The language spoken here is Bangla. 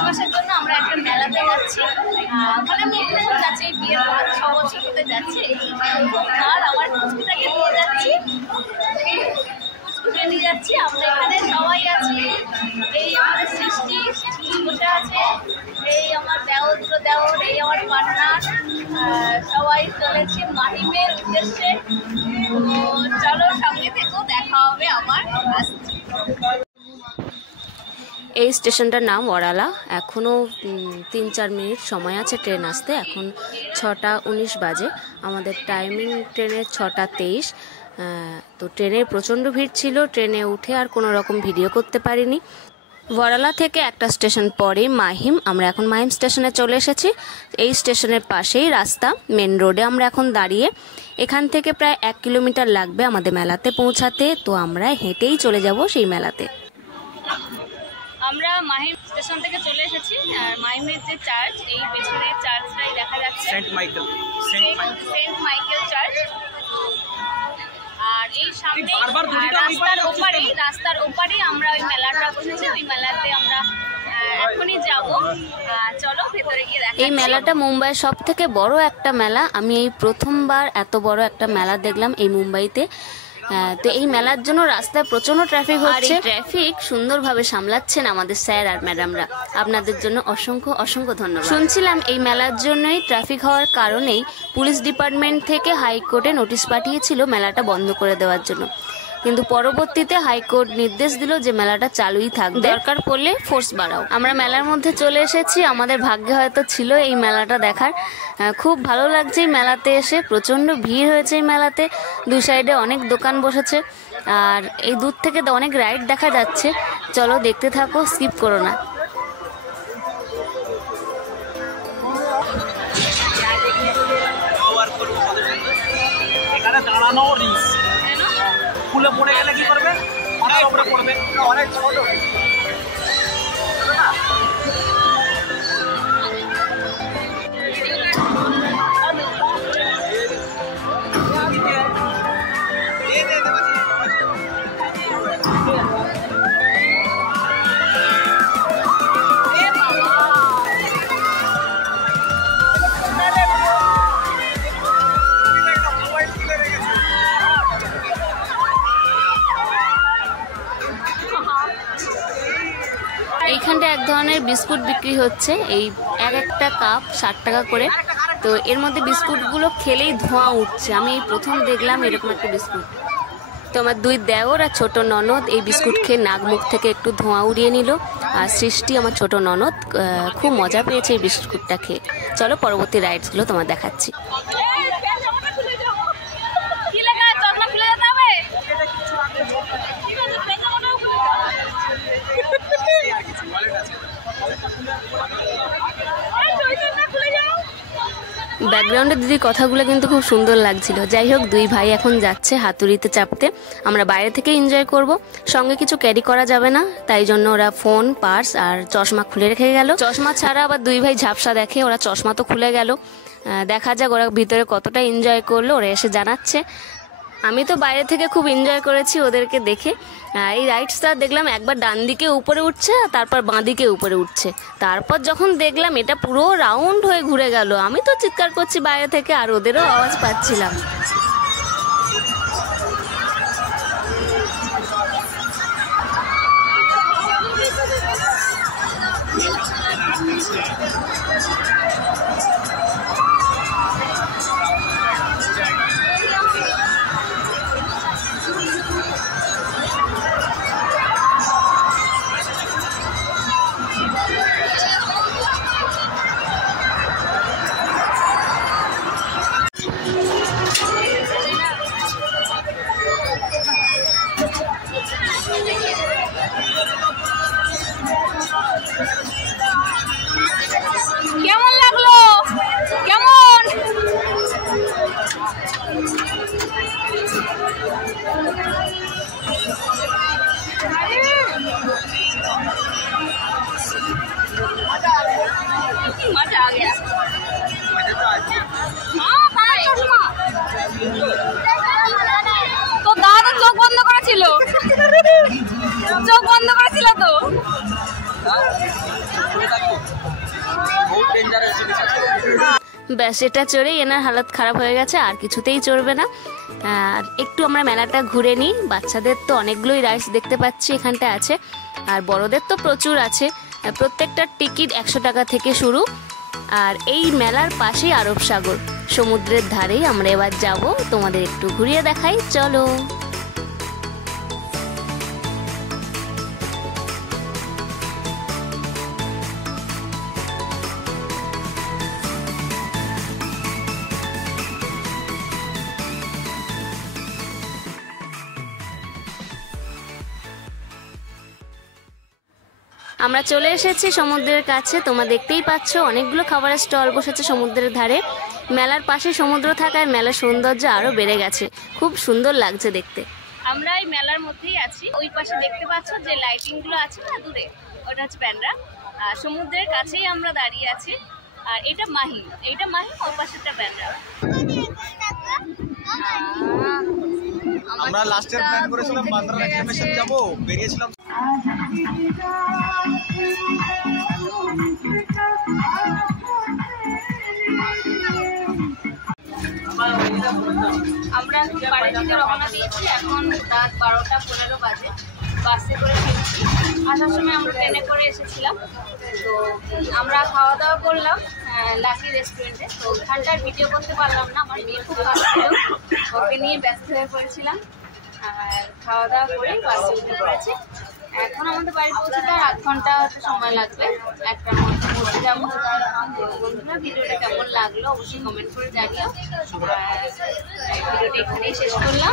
ক্রিসমাসের জন্য আমরা একটা মেলাতে যাচ্ছি। মানে আমি প্রথম যাচ্ছি, এই বিয়ের 5-6 বছর হতে যাচ্ছি। আর আমার কুচকুটাকে নিয়ে যাচ্ছি, কুচকুটে নিয়ে যাচ্ছি। আমরা এখানে সবাই আছি। এই আমাদের সৃষ্টি বসে আছে, এই আমার দেওর, এই আমার পার্টনার, সবাই চলেছি মাহিমের উদ্দেশ্যে। তো চলো সঙ্গে থেকো, দেখা হবে আমার। আসছি। এই স্টেশনটার নাম ওয়ারালা। এখনও 3-4 মিনিট সময় আছে ট্রেন আসতে। এখন 6:19 বাজে। আমাদের টাইমিং ট্রেনের 6:23। তো ট্রেনের প্রচণ্ড ভিড় ছিল। ট্রেনে উঠে আর কোনো রকম ভিডিও করতে পারিনি। ওয়ারালা থেকে একটা স্টেশন পরে মাহিম। আমরা এখন মাহিম স্টেশনে চলে এসেছি। এই স্টেশনের পাশেই রাস্তা, মেন রোডে আমরা এখন দাঁড়িয়ে। এখান থেকে প্রায় 1 কিলোমিটার লাগবে আমাদের মেলাতে পৌঁছাতে। তো আমরা হেঁটেই চলে যাব সেই মেলাতে। আমরা মাহিম স্টেশন থেকে চলে এসেছি। আর মাহিমের যে চার্চ, এই পেছনে চার্চটাই দেখা যাচ্ছে, সেন্ট মাইকেল চার্চ। আর এই সামনে রাস্তার ওপারেই আমরা ওই মেলাটা বসেছি। ওই মেলাতে আমরা এখনই যাব। চলো ভেতরে গিয়ে দেখা। এই মেলাটা মুম্বাইয়ের সব থেকে বড় একটা মেলা। আমি এই প্রথমবার এত বড় একটা মেলা দেখলাম এই মুম্বাইতে। তো এই মেলার জন্য রাস্তায় প্রচন্ড ট্রাফিক হচ্ছে। ট্রাফিক সুন্দরভাবে সামলাচ্ছেন আমাদের স্যার আর ম্যাডামরা। আপনাদের জন্য অসংখ্য অসংখ্য ধন্যবাদ। শুনছিলাম এই মেলার জন্যই ট্রাফিক হওয়ার কারণেই পুলিশ ডিপার্টমেন্ট থেকে হাইকোর্টে নোটিশ পাঠিয়েছিল মেলাটা বন্ধ করে দেওয়ার জন্য। কিন্তু পরবর্তীতে হাইকোর্ট নির্দেশ দিল যে মেলাটা চালুই থাকবে, দরকার পড়লে ফোর্স বাড়াও। আমরা মেলার মধ্যে চলে এসেছি। আমাদের ভাগ্যে হয়তো ছিল এই মেলাটা দেখার। খুব ভালো লাগছে এই মেলাতে এসে। প্রচণ্ড ভিড় হয়েছে এই মেলাতে। 2 সাইডে অনেক দোকান বসেছে। আর এই দূর থেকে অনেক রাইড দেখা যাচ্ছে। চলো দেখতে থাকো, স্কিপ করো না। ফুলে পড়ে গেলে কি করবে? মাথার উপরে পড়বে। অনেক ছোট। এইখানটা এক ধরনের বিস্কুট বিক্রি হচ্ছে। এই একটা কাপ 60 টাকা করে। তো এর মধ্যে বিস্কুটগুলো খেলেই ধোঁয়া উঠছে। আমি এই প্রথম দেখলাম এরকম একটা বিস্কুট। তো আমার 2 দেওর আর ছোট ননদ এই বিস্কুট খেয়ে নাক মুখ থেকে একটু ধোঁয়া উড়িয়ে নিল। আর সৃষ্টি আমার ছোট ননদ খুব মজা পেয়েছে এই বিস্কুটটা খেয়ে। চলো পরবর্তী রাইডসগুলো তোমার দেখাচ্ছি। ব্যাকগ্রাউন্ডে দিদির কথাগুলো কিন্তু খুব সুন্দর লাগছিল। যাই হোক, 2 ভাই এখন যাচ্ছে হাতুড়িতে চাপতে। আমরা বাইরে থেকে এনজয় করব। সঙ্গে কিছু ক্যারি করা যাবে না, তাই জন্য ওরা ফোন, পার্স আর চশমা খুলে রেখে গেল। চশমা ছাড়া আবার 2 ভাই ঝাপসা দেখে, ওরা চশমা তো খুলে গেল। দেখা যাক ওরা ভিতরে কতটা এনজয় করলো, ওরা এসে জানাচ্ছে। আমি তো বাইরে থেকে খুব এনজয় করেছি ওদেরকে দেখে। এই রাইডসটা দেখলাম একবার ডান দিকে উপরে উঠছে, তারপর বাঁ দিকে উপরে উঠছে। তারপর যখন দেখলাম এটা পুরো রাউন্ড হয়ে ঘুরে গেল, আমি তো চিৎকার করছি বাইরে থেকে, আর ওদেরও আওয়াজ পাচ্ছিলাম। কেমন লাগলো? কেমন? मजा आ गया। তো দাদা চোখ বন্ধ করেছিল, চোখ বন্ধ করেছিল তো। ডেঞ্জারাস জিনিস আছে। ব্যাস এটা চড়েই এনার হালত খারাপ হয়ে গেছে, আর কিছুতেই চড়বে না। আর একটু আমরা মেলাটা ঘুরে নিই। বাচ্চাদের তো অনেকগুলোই রাইডস দেখতে পাচ্ছি এখানটা আছে, আর বড়দের তো প্রচুর আছে। প্রত্যেকটার টিকিট 100 টাকা থেকে শুরু। আর এই মেলার পাশেই আরব সাগর, সমুদ্রের ধারেই আমরা এবার যাব, তোমাদের একটু ঘুরিয়ে দেখাই, চলো। আমরা চলে এসেছি সমুদ্রের কাছে। তোমরা দেখতেই পাচ্ছ অনেকগুলো খাবারের স্টল বসেছে সমুদ্রের ধারে। মেলার পাশে সমুদ্র থাকায় মেলার সৌন্দর্য আরো বেড়ে গেছে, খুব সুন্দর লাগছে দেখতে। আমরা এই মেলার মধ্যেই আছি। ওই পাশে দেখতে পাচ্ছ যে লাইটিং গুলো আছে না দূরে, ওটা হচ্ছে ব্যান্ডরা। আর সমুদ্রের কাছেই আমরা দাঁড়িয়ে আছি। আর এটা মাহিম, ওই পাশেরটা ব্যান্ডরা। আমরা লাস্টের প্ল্যান করেছিলাম বান্দ্রা এক্সিবিশন যাব, বেরিয়েছিলাম। আমরা এখন বাড়ি থেকে রওনা দিয়েছি। এখন রাত 12টা 15 বাজে। বাসে করে ফিরছি। আসার সময় আমরা ট্রেনে করে এসেছিলাম। তো আমরা খাওয়া দাওয়া করলাম লাকি রেস্টুরেন্টে। তো ওখানটার ভিডিও করতে পারলাম না, আমার মেয়ে খুব কাজ ছিল, ওকে নিয়ে ব্যস্ত হয়ে পড়েছিলাম। আর খাওয়া দাওয়া করে বাসে উঠে পড়েছি। এখন আমাদের বাড়ি পৌঁছতে আর 8 ঘন্টা সময় লাগবে, 1টার মধ্যে পৌঁছে যাবো। তো বন্ধুরা, ভিডিওটা কেমন লাগলো অবশ্যই কমেন্ট করে জানিও। ভিডিওটা এখানেই শেষ করলাম।